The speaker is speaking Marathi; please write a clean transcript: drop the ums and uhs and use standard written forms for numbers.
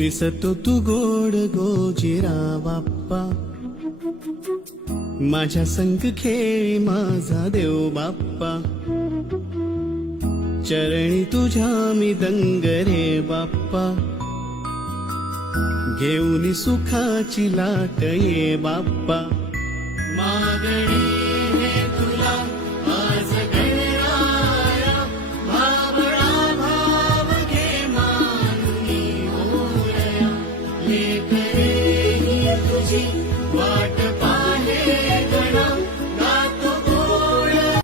दिसतो तू गोड गोजिरा बाप्पा, माझ्या संग खेळी माझा देव बाप्पा, चरणी तुझ्या मी दंग रे बाप्पा, घेऊन सुखाची लाट ये बाप्पा, मागणी